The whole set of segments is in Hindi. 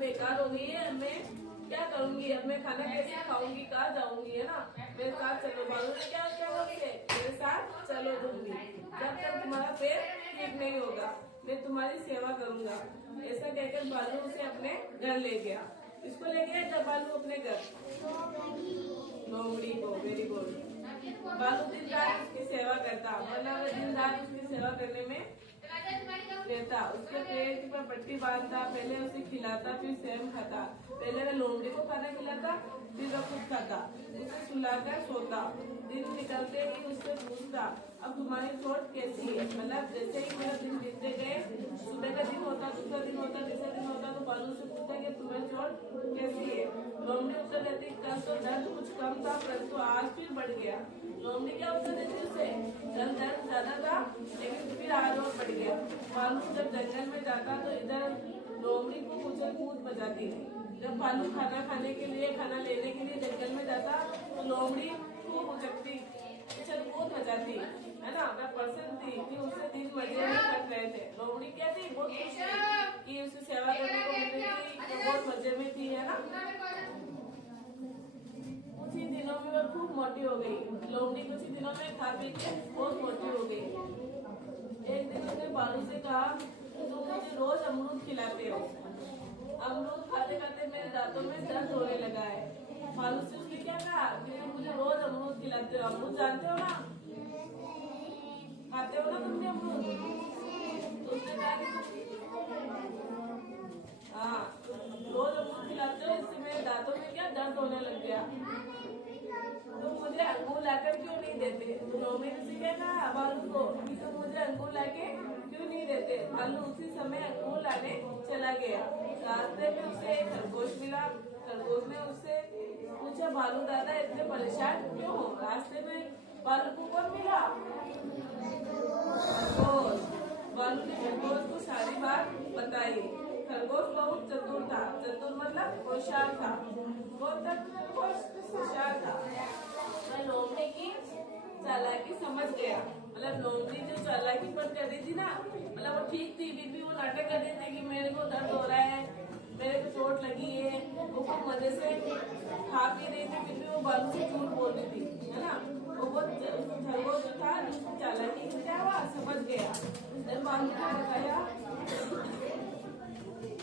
बेकार हो गई है, मैं क्या करूंगी, अब मैं खाना कैसे खाऊंगी, कहाँ जाऊंगी, है ना, मेरे साथ चलो। बालू ने क्या क्या बोले, मेरे साथ चलो दूंगी, जब तक तुम्हारा पेट ठीक नहीं होगा मैं तुम्हारी सेवा करूंगा। ऐसा कहकर बालू उसे अपने घर ले गया। इसको ले गया जब बालू अपने घर, लोमड़ी को। Very good. बालू दिन रात उसकी सेवा करता, मतलब दिन रात उसकी सेवा करने में रहता। उसके पेट पर पट्टी बांधता, पहले उसे खिलाता फिर स्वयं खाता। पहले वह लोमड़ी को खाना खिलाता फिर वह खुद खाता, उसे सुलाकर सोता। दिन निकलते ही उससे पूछता, अब तुम्हारी चोट कैसी है। मतलब जैसे ही मेरा दिन बीतते गए, सुबह का दिन होता, दूसरा दिन होता, तीसरा दिन होता, तो बालू से पूछता कि तुम्हारी चोट कैसी है। लोमड़ी उत्तर देती, कल तो दर्द कुछ कम था परंतु आज फिर बढ़ गया। लोमड़ी क्या उत्तर देती उसे, कल दर्द ज्यादा था लेकिन फिर आज और बढ़ गया। बालू जब जंगल में जाता तो इधर लोमड़ी को उछल कूद मचाती थी। जब बालू खाना खाने के लिए, खाना लेने के लिए जंगल में जाता तो लोमड़ी खूब उछलती, उछल कूद मचाती, है ना। मैं पर्सन थी कि उससे दिन मजे में कट रहे थे। लोमड़ी क्या थी, बहुत खुश थी कि उसे सेवा करने को मिल रही थी, तो बहुत मजे में थी, है ना। कुछ ही दिनों में वह खूब मोटी हो गई। लोमड़ी कुछ ही दिनों में खा पी के बहुत मोटी हो गई। एक दिन उसने बालू से कहा, तुम मुझे रोज अमरूद खिलाते हो, अमरूद खाते खाते मेरे दांतों में दर्द होने लगा है। बालू से उसने क्या कहा कि तुम मुझे रोज अमरूद खिलाते हो, अमरूद जानते हो ना, खाते हो ना तुमने अमरूद। तो उसने कहा कि हाँ, रोज अमरूद खिलाते हो, इससे मेरे दांतों में क्या दर्द होने लग गया, तुम मुझे अंगूर लाकर क्यों नहीं देते। तो लोमड़ी ने क्या कहा बालू को कि तुम मुझे अंगूर लाके क्यों नहीं देते। बालू उसी समय अंगूर लाने चला गया। रास्ते में उसे एक खरगोश मिला। खरगोश ने उससे पूछा, बालू दादा इतने परेशान क्यों हो। रास्ते में बालू को कौन मिला, खरगोश। बालू ने खरगोश को सारी बात बताई। खरगोश बहुत चतुर था, चतुर मतलब होशियार था, बहुत होशियार था। मैं लोमड़ी की चालाकी समझ गया। मतलब लोमड़ी जो चालाकी पर कर रही थी ना, मतलब वो ठीक थी, फिर भी वो नाटक कर रही थी कि मेरे को दर्द हो रहा है, मेरे को चोट लगी है। वो खूब मजे से खा पी रही थी, फिर भी वो बालू से झूठ बोल रही थी, है ना। वो बहुत खरगोश था, चालाकी क्या हुआ समझ गया। जब बालू को बताया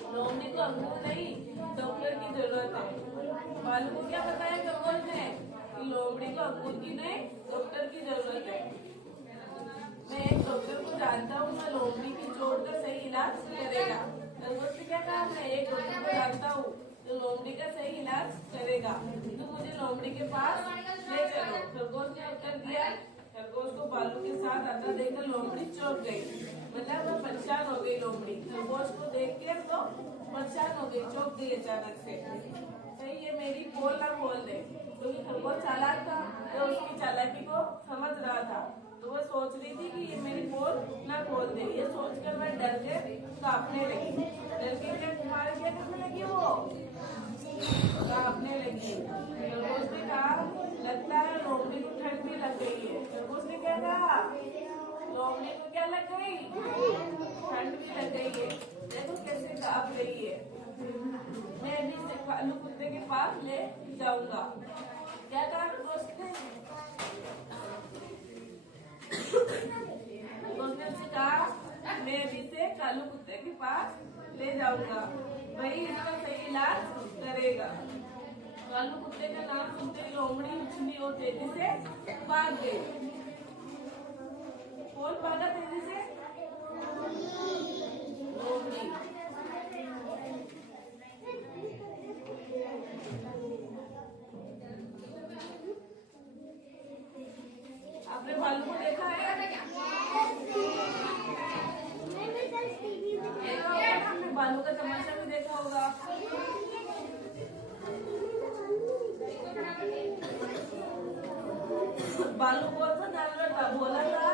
लोमड़ी को अंगूर नहीं डॉक्टर की जरूरत है। बालू को क्या बताया खरगोश ने कि लोमड़ी को अंगूर की नहीं डॉक्टर की जरूरत है। मैं एक डॉक्टर को जानता हूँ, मैं लोमड़ी की चोट का सही इलाज करेगा। खरगोश ने क्या कहा, मैं एक डॉक्टर को जानता हूँ जो लोमड़ी का सही इलाज करेगा, तो मुझे लोमड़ी के पास ले चलो। खरगोश ने उत्तर दिया। खरगोश को बालू के साथ आता देखकर लोमड़ी चौंक गई, मतलब वह परेशान हो गई। लोमड़ी खरगोश को देख के तो परेशान हो गई, चौंक गई अचानक से। सही ये मेरी पोल ना खोल दे, क्योंकि खरगोश चालाक था तो उसकी चालाकी को समझ रहा था। तो वह सोच रही थी कि ये मेरी पोल ना खोल दे। ये सोचकर वह डर के कांपने लगी। डर के क्या करने लगी, वो कांपने लगी। खरगोश ने कहा, लगता है लोमड़ी को ठंड भी लग गई है। खरगोश ने क्या कहा, लोमड़ी को क्या लग गई, ठंड भी लग गई है, देखो कैसे कांप रही है। मैं भी इसे कालू कुत्ते के पास ले जाऊंगा। क्या कहा खरगोश ने, खरगोश ने उसे कहा, मैं भी इसे कालू कुत्ते के पास ले जाऊंगा, वही इसका सही इलाज करेगा। कालू कुत्ते का नाम सुनते ही लोमड़ी उछली और तेजी से भाग गई। कौन भागा तेजी से, लोमड़ी। आपने भालू को देखा है, देखा होगा ना, आपने भालू का तमाशा भी देखा होगा। भालू कौन सा जानवर था, भोला था